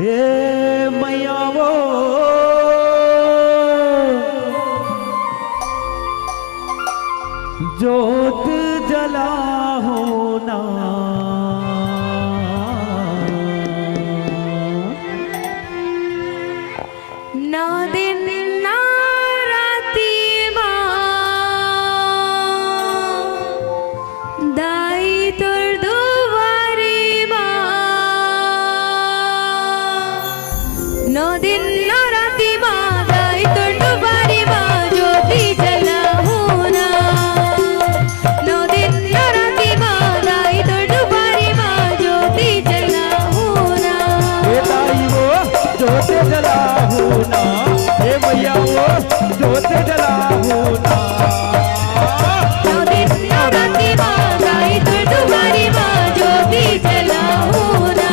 हे मैयावो जोत जलाहो ना ना दिन ना राती मां दाई तोर दुआरी मां नो दिन ना राती मां दाई तोर दुआरी मां ज्योति जलाहू ना नो दिन ना राती मां दाई तोर दुआरी मां ज्योति जलाहू ना हे दाई वो जोत जलाहो ना हे मैया वो जोत जलाहो ना नो दिन ना राती मां दाई तोर दुआरी मां ज्योति जलाहू ना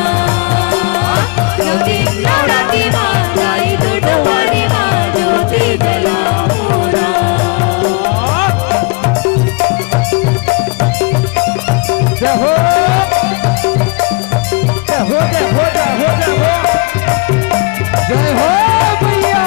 नो दिन ना राती मां दाई तोर दुआरी मां ज्योति जलाहू ना जय हो जय हो जय हो जय हो जय हो जय हो भैया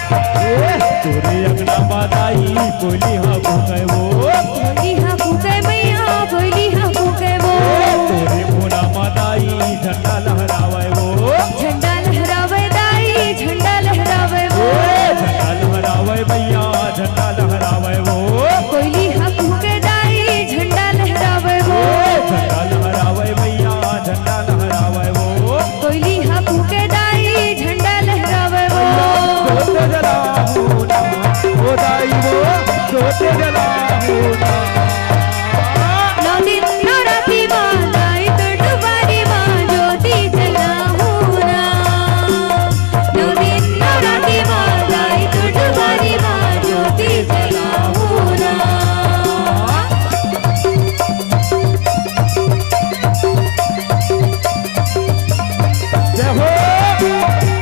तोरे अंगना बादाई बोली हाँ भूखे वो बोली हाँ भूखे मैया बोली हाँ भूखे वो तोरे मोना मादाई झंडा लहरावे वो झंडा लहरावे दाई झंडा लहरावे वो झंडा लहरावे भैया झंडा लहरावे वो कोयली हाँ भूखे दाई झंडा लहरावे वो झंडा लहरावे भैया झंडा लहरावे वो कोयली हाँ भूखे दाई झंडा लहरावे वो जोत जलाहो ना ओ दाई वो जोत जलाहो ना नो दिन ना राती मां दाई तोर दुआरी मां ज्योति जलाहू ना नो दिन ना राती मां दाई तोर दुआरी मां ज्योति जलाहू ना जय हो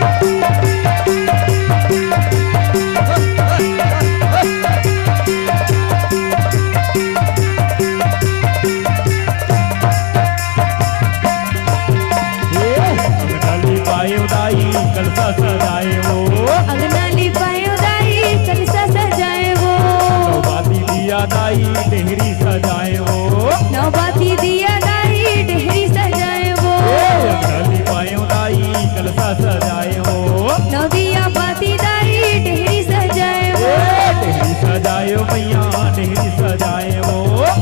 कलसा सजाए वो अगना लिपायो दाई कलसा सजाए वो नौबाती दिया दाई डेहरी सजाए वो नौबाती दिया दाई डेहरी सजाए वो गली पायो दाई कलसा सजाए वो नौ दिया बाती दाई डेहरी सजाए वो डेहरी सजायो मैया डेहरी सजाए वो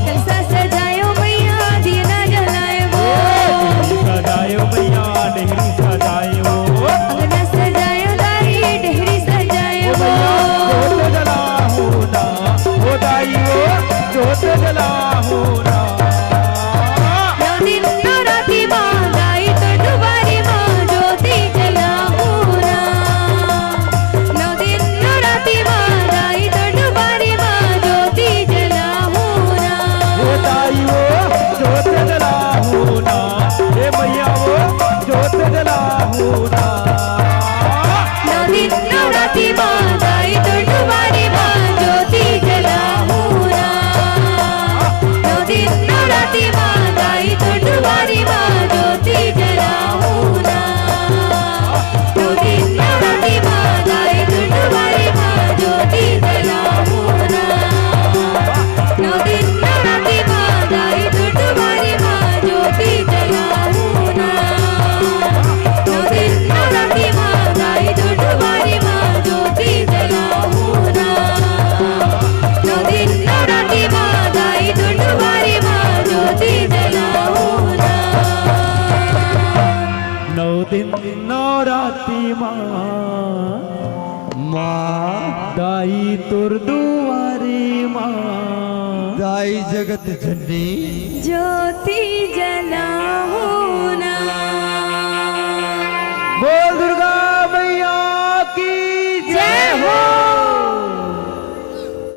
कलसा सजायो मैया दिया ना जलाए वो डेहरी सजायो मैया डेहरी सजाए वो अगना सजायो दाई डेहरी सजाए वो जोत जलाहो ना ओ दाई वो जोत जलाहो ना नौ दिन ना राती मां दाई तोर दुआरी मां ज्योति जलाहू ना नौ दिन ना राती मां दाई तोर दुआरी मां ज्योति जलाहू ना ओ दाई वो जोत जलाहो ना हे मैया वो जोत जलाहो ना नौ दिन ना राती मां दाई तोर दुआरी मां ज्योति जलाहू ना नौ दिन ना राती मां दाई तोर दुआरी मां ज्योति जलाहू ना नौ दिन ना राती मां दाई तोर दुआरी मां ज्योति जलाहू ना नौ दिन ना राती मां दाई तोर दुआरी मां ज्योति जलाहू ना नौ दिन ना राती मां दाई तोर दुआरी मां ज्योति जलाहू ना नौ दिन ना राती मां दाई तोर दुआरी मां ज्योति जलाहू ना नौ दिन नौ राती माँ दाई तुर दुआरी माँ दाई जगत जननी ज्योति जलाहू ना